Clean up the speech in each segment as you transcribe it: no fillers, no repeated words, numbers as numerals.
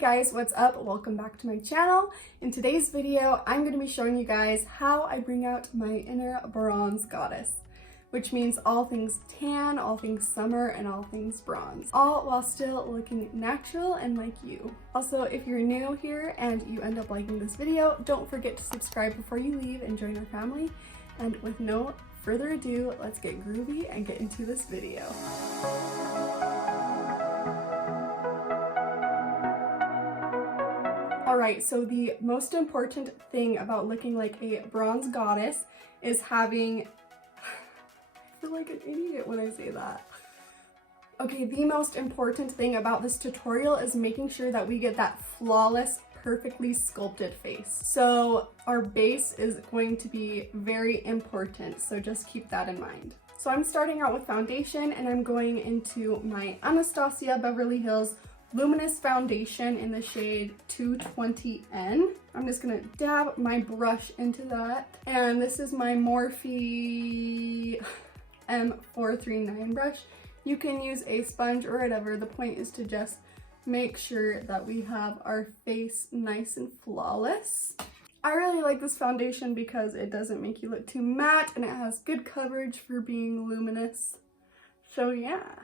guys, what's up? Welcome back to my channel. In today's video, I'm going to be showing you guys how I bring out my inner bronze goddess, which means all things tan, all things summer, and all things bronze, all while still looking natural and like you. Also, if you're new here and you end up liking this video, don't forget to subscribe before you leave and join our family. And with no further ado, let's get groovy and get into this video. Alright, so the most important thing about looking like a bronze goddess is having... I feel like an idiot when I say that. Okay, the most important thing about this tutorial is making sure that we get that flawless, perfectly sculpted face. So our base is going to be very important, so just keep that in mind. So I'm starting out with foundation, and I'm going into my Anastasia Beverly Hills Luminous foundation in the shade 220N. I'm just gonna dab my brush into that. And this is my Morphe M439 brush. You can use a sponge or whatever. The point is to just make sure that we have our face nice and flawless. I really like this foundation because it doesn't make you look too matte and it has good coverage for being luminous. So yeah.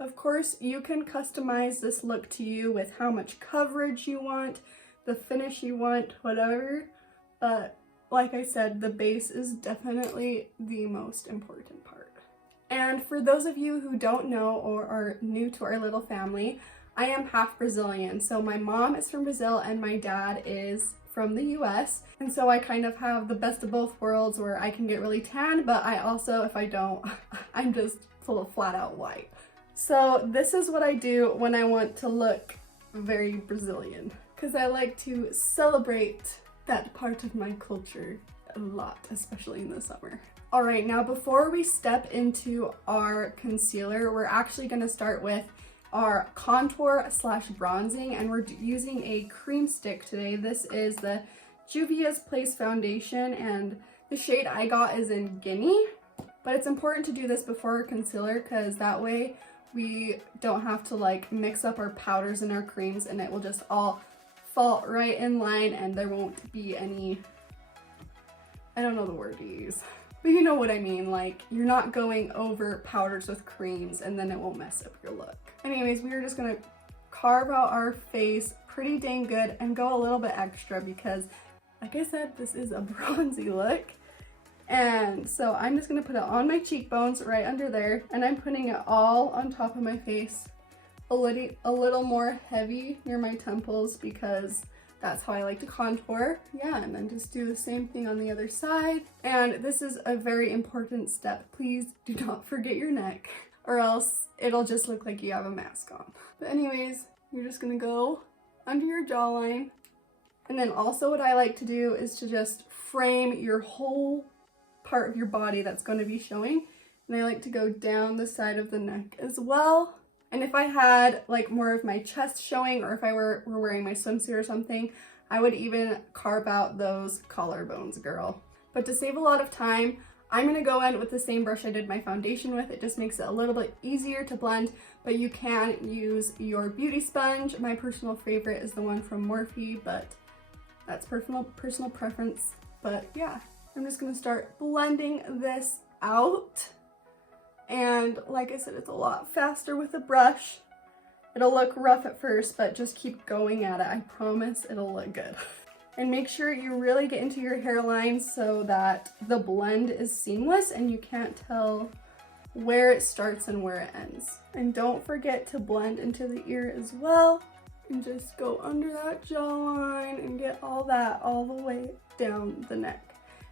Of course, you can customize this look to you with how much coverage you want, the finish you want, whatever. But like I said, the base is definitely the most important part. And for those of you who don't know or are new to our little family, I am half Brazilian. So my mom is from Brazil and my dad is from the US. And so I kind of have the best of both worlds where I can get really tan, but I also, if I don't, I'm just flat out white. So this is what I do when I want to look very Brazilian, because I like to celebrate that part of my culture a lot, especially in the summer. All right, now before we step into our concealer, we're actually going to start with our contour slash bronzing, and we're using a cream stick today. This is the Juvia's Place foundation, and the shade I got is in Guinea, but it's important to do this before our concealer because that way we don't have to like mix up our powders and our creams, and it will just all fall right in line and there won't be any, I don't know the word to use, but you know what I mean, like you're not going over powders with creams and then it won't mess up your look. Anyways, we are just gonna carve out our face pretty dang good and go a little bit extra because like I said, this is a bronzy look. And so I'm just going to put it on my cheekbones right under there, and I'm putting it all on top of my face, a little more heavy near my temples because that's how I like to contour. Yeah, and then just do the same thing on the other side. And this is a very important step. Please do not forget your neck or else it'll just look like you have a mask on. But anyways, you're just going to go under your jawline. And then also what I like to do is to just frame your whole part of your body that's going to be showing, and I like to go down the side of the neck as well. And if I had like more of my chest showing, or if I were wearing my swimsuit or something, I would even carve out those collarbones, girl. But to save a lot of time, I'm going to go in with the same brush I did my foundation with. It just makes it a little bit easier to blend, but you can use your beauty sponge. My personal favorite is the one from Morphe, but that's personal preference. But yeah, I'm just going to start blending this out, and like I said, it's a lot faster with a brush. It'll look rough at first, but just keep going at it. I promise it'll look good. And make sure you really get into your hairline so that the blend is seamless and you can't tell where it starts and where it ends. And don't forget to blend into the ear as well, and just go under that jawline and get all that all the way down the neck.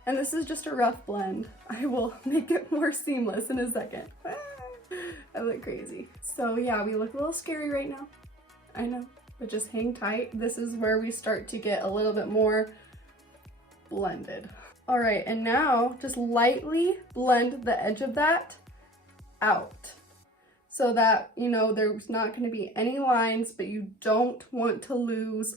And this is just a rough blend. I will make it more seamless in a second. I look crazy. So yeah, we look a little scary right now. I know, but just hang tight. This is where we start to get a little bit more blended. All right, and now just lightly blend the edge of that out so that, you know, there's not going to be any lines, but you don't want to lose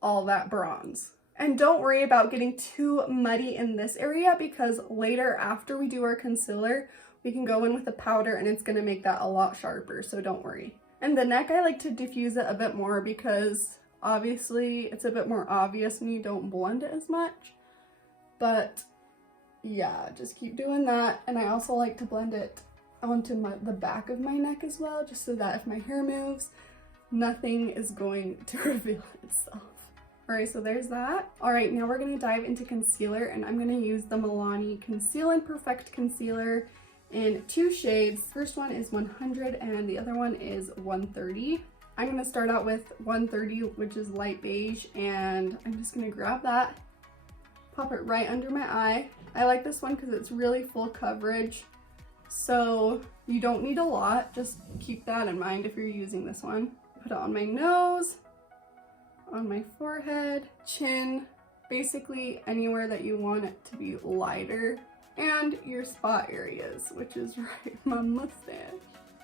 all that bronze. And don't worry about getting too muddy in this area because later after we do our concealer, we can go in with a powder and it's going to make that a lot sharper, so don't worry. And the neck, I like to diffuse it a bit more because Obviously, it's a bit more obvious when you don't blend it as much, but yeah, just keep doing that. And I also like to blend it onto the back of my neck as well, just so that if my hair moves, nothing is going to reveal itself. All right, so there's that. All right, now we're gonna dive into concealer, and I'm gonna use the Milani Conceal and Perfect Concealer in 2 shades. First one is 100 and the other one is 130. I'm gonna start out with 130, which is light beige, and I'm just gonna grab that, pop it right under my eye. I like this one because it's really full coverage, so you don't need a lot. Just keep that in mind if you're using this one. Put it on my nose, on my forehead, chin, basically anywhere that you want it to be lighter, and your spot areas, which is right my mustache.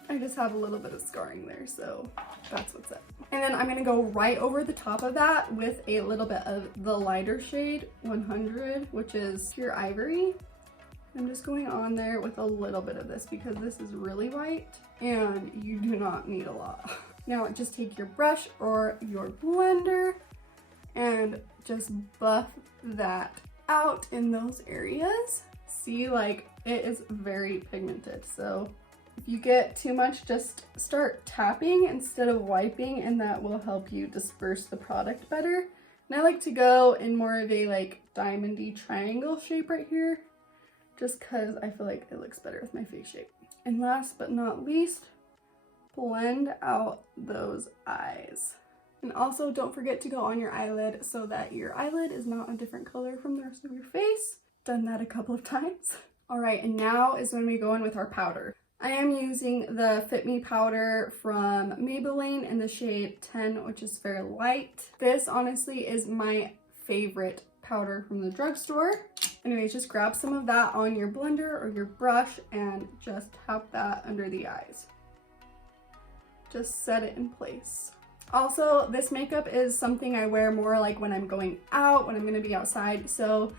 I just have a little bit of scarring there, so that's what's up. And then I'm gonna go right over the top of that with a little bit of the lighter shade 100, which is Pure Ivory. I'm just going on there with a little bit of this because this is really white and you do not need a lot. Now just take your brush or your blender and just buff that out in those areas. See, like, it is very pigmented, so if you get too much, just start tapping instead of wiping, and that will help you disperse the product better. And I like to go in more of a like diamondy triangle shape right here, just because I feel like it looks better with my face shape. And last but not least, blend out those eyes. And also don't forget to go on your eyelid so that your eyelid is not a different color from the rest of your face. Done that a couple of times. All right, and now is when we go in with our powder. I am using the Fit Me powder from Maybelline in the shade 10, which is very light. This honestly is my favorite powder from the drugstore. Anyways, just grab some of that on your blender or your brush and just tap that under the eyes. Just set it in place. Also, this makeup is something I wear more like when I'm going out, when I'm gonna be outside. So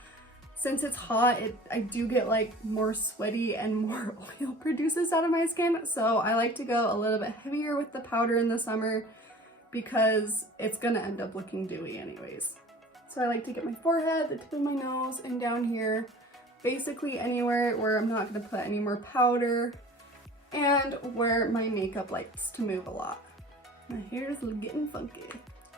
since it's hot, I do get like more sweaty and more oil produces out of my skin. So I like to go a little bit heavier with the powder in the summer because it's gonna end up looking dewy anyways. So I like to get my forehead, the tip of my nose, and down here, basically anywhere where I'm not gonna put any more powder and where my makeup likes to move a lot. My hair is getting funky.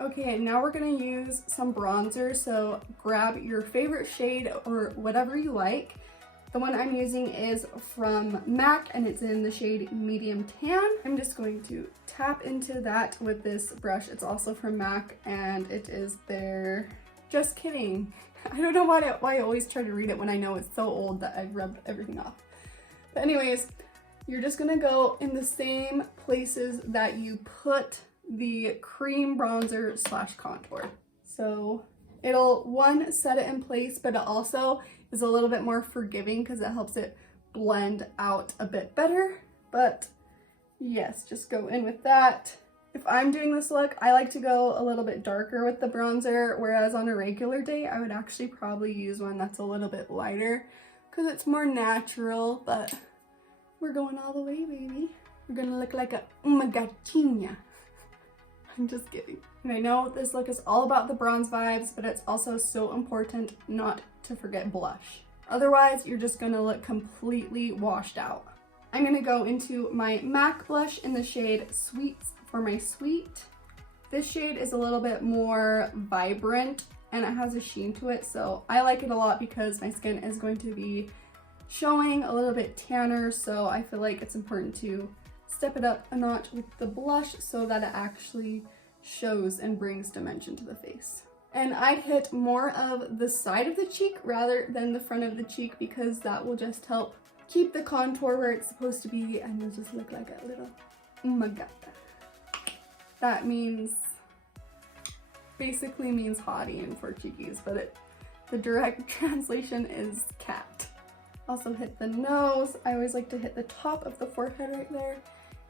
Okay, now we're gonna use some bronzer, so grab your favorite shade or whatever you like. The one I'm using is from MAC and it's in the shade Medium Tan. I'm just going to tap into that with this brush. It's also from MAC and it is their... Just kidding. I don't know why I always try to read it when I know it's so old that I've rubbed everything off. But anyways, you're just gonna go in the same places that you put the cream bronzer slash contour. So it'll, one, set it in place, but it also is a little bit more forgiving because it helps it blend out a bit better. But yes, just go in with that. If I'm doing this look, I like to go a little bit darker with the bronzer, whereas on a regular day, I would actually probably use one that's a little bit lighter because it's more natural, but we're going all the way, baby. We're gonna look like a gatinha. I'm just kidding. And I know this look is all about the bronze vibes, but it's also so important not to forget blush. Otherwise, you're just gonna look completely washed out. I'm gonna go into my MAC blush in the shade Sweets for my sweet. This shade is a little bit more vibrant and it has a sheen to it, so I like it a lot because my skin is going to be showing a little bit tanner, so I feel like it's important to step it up a notch with the blush so that it actually shows and brings dimension to the face. And I'd hit more of the side of the cheek rather than the front of the cheek because that will just help keep the contour where it's supposed to be and you'll just look like a little gata. That means, basically means hottie in Portuguese, but the direct translation is cat. Also hit the nose. I always like to hit the top of the forehead right there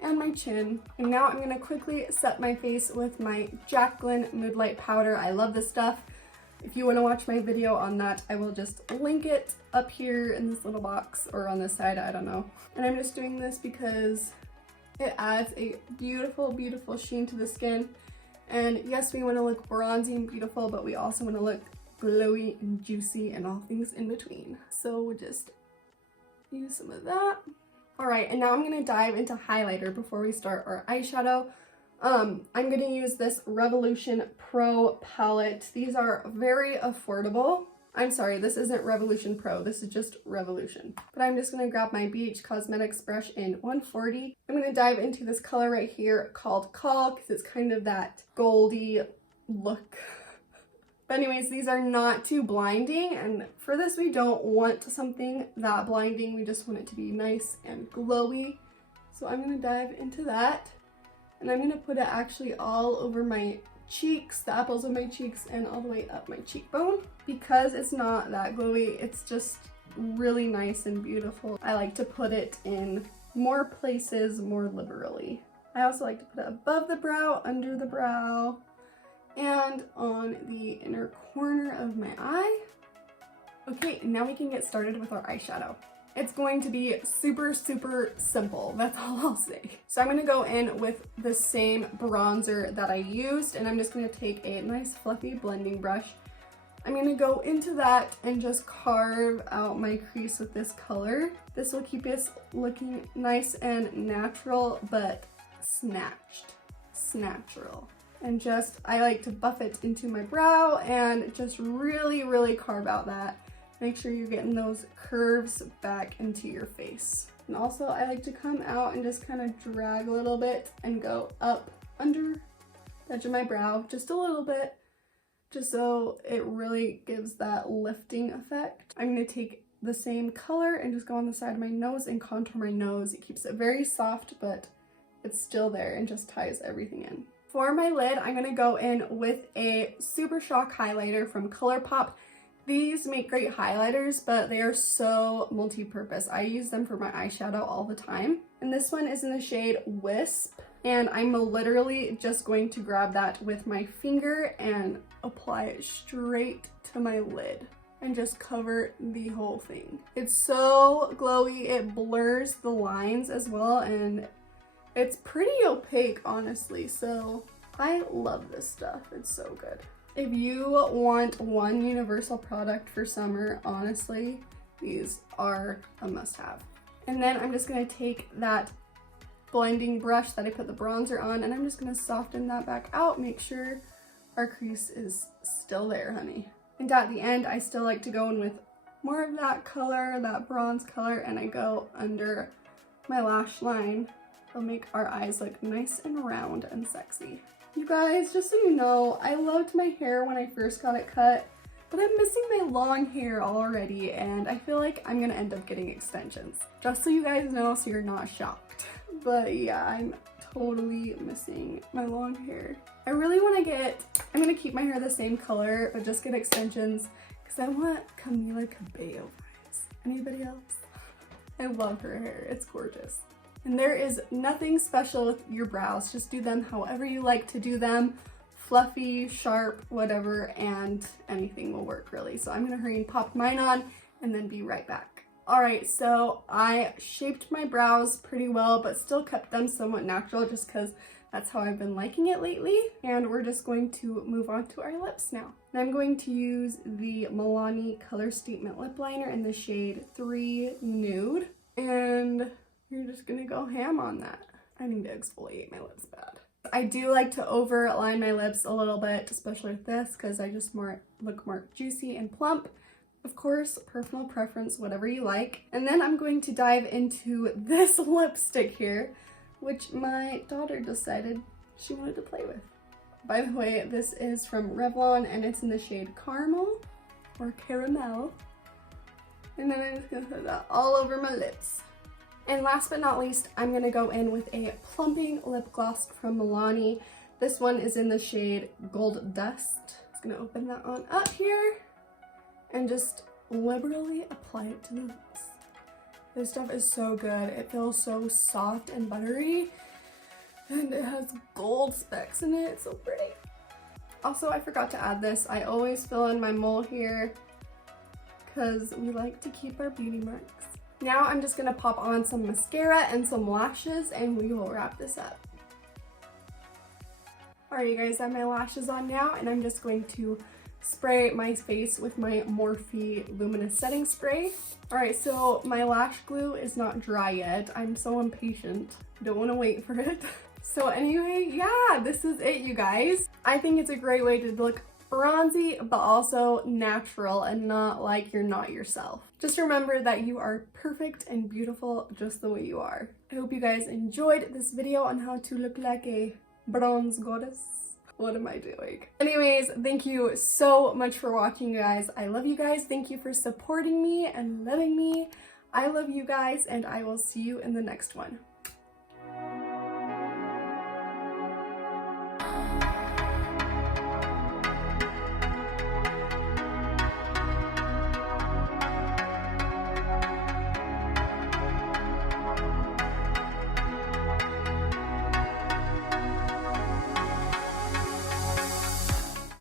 and my chin. And now I'm gonna quickly set my face with my Jaclyn Mood Light Powder. I love this stuff. If you wanna watch my video on that, I will just link it up here in this little box or on this side, I don't know. And I'm just doing this because it adds a beautiful, beautiful sheen to the skin. And yes, we want to look bronzy and beautiful, but we also want to look glowy and juicy and all things in between. So we'll just use some of that. All right, and now I'm going to dive into highlighter before we start our eyeshadow. I'm going to use this Revolution Pro palette. These are very affordable. I'm sorry, this isn't Revolution Pro, this is just Revolution. But I'm just going to grab my BH Cosmetics brush in 140. I'm going to dive into this color right here called Call, because it's kind of that goldy look. But anyways, these are not too blinding, and for this we don't want something that blinding, we just want it to be nice and glowy. So I'm going to dive into that, and I'm going to put it actually all over my cheeks, the apples of my cheeks, and all the way up my cheekbone. Because it's not that glowy, it's just really nice and beautiful. I like to put it in more places more liberally. I also like to put it above the brow, under the brow, and on the inner corner of my eye. Okay, now we can get started with our eyeshadow. It's going to be super, super simple. That's all I'll say. So I'm going to go in with the same bronzer that I used, and I'm just going to take a nice fluffy blending brush. I'm going to go into that and just carve out my crease with this color. This will keep us looking nice and natural, but snatched. Snatural. And just, I like to buff it into my brow and just really, really carve out that. Make sure you're getting those curves back into your face. And also I like to come out and just kind of drag a little bit and go up under the edge of my brow just a little bit, just so it really gives that lifting effect. I'm going to take the same color and just go on the side of my nose and contour my nose. It keeps it very soft, but it's still there and just ties everything in. For my lid, I'm going to go in with a Supershock highlighter from Colourpop. These make great highlighters, but they are so multi-purpose. I use them for my eyeshadow all the time. And this one is in the shade Wisp. And I'm literally just going to grab that with my finger and apply it straight to my lid and just cover the whole thing. It's so glowy, it blurs the lines as well, and it's pretty opaque, honestly. So I love this stuff, it's so good. If you want one universal product for summer, honestly, these are a must-have. And then I'm just going to take that blending brush that I put the bronzer on, and I'm just going to soften that back out, make sure our crease is still there, honey. And at the end, I still like to go in with more of that color, that bronze color, and I go under my lash line. It'll make our eyes look nice and round and sexy. You guys, just so you know, I loved my hair when I first got it cut, but I'm missing my long hair already, and I feel like I'm gonna end up getting extensions. Just so you guys know, so you're not shocked. But yeah, I'm totally missing my long hair. I really want to get, I'm gonna keep my hair the same color, but just get extensions, because I want Camila Cabello vibes. Anybody else? I love her hair, it's gorgeous. And there is nothing special with your brows. Just do them however you like to do them. Fluffy, sharp, whatever, and anything will work really. So I'm gonna hurry and pop mine on and then be right back. All right, so I shaped my brows pretty well, but still kept them somewhat natural just because that's how I've been liking it lately. And we're just going to move on to our lips now. And I'm going to use the Milani Color Statement Lip Liner in the shade 3 Nude. And you're just gonna go ham on that. I need to exfoliate my lips bad. I do like to overline my lips a little bit, especially with this, because I just look more juicy and plump. Of course, personal preference, whatever you like. And then I'm going to dive into this lipstick here, which my daughter decided she wanted to play with. By the way, this is from Revlon, and it's in the shade Caramel, or Caramel. And then I'm just gonna put that all over my lips. And last but not least, I'm gonna go in with a Plumping lip gloss from Milani. This one is in the shade Gold Dust. Just gonna open that on up here and just liberally apply it to the lips. This stuff is so good. It feels so soft and buttery, and it has gold specks in it. It's so pretty. Also, I forgot to add this. I always fill in my mole here because we like to keep our beauty marks. Now I'm just gonna pop on some mascara and some lashes, and we will wrap this up. Alright you guys, I have my lashes on now and I'm just going to spray my face with my Morphe Luminous setting spray. Alright, so my lash glue is not dry yet. I'm so impatient. Don't want to wait for it. So anyway, yeah, this is it you guys. I think it's a great way to look bronzy but also natural and not like you're not yourself. Just remember that you are perfect and beautiful just the way you are. I hope you guys enjoyed this video on how to look like a bronze goddess. What am I doing? Anyways, thank you so much for watching, guys. I love you guys. Thank you for supporting me and loving me. I love you guys and I will see you in the next one.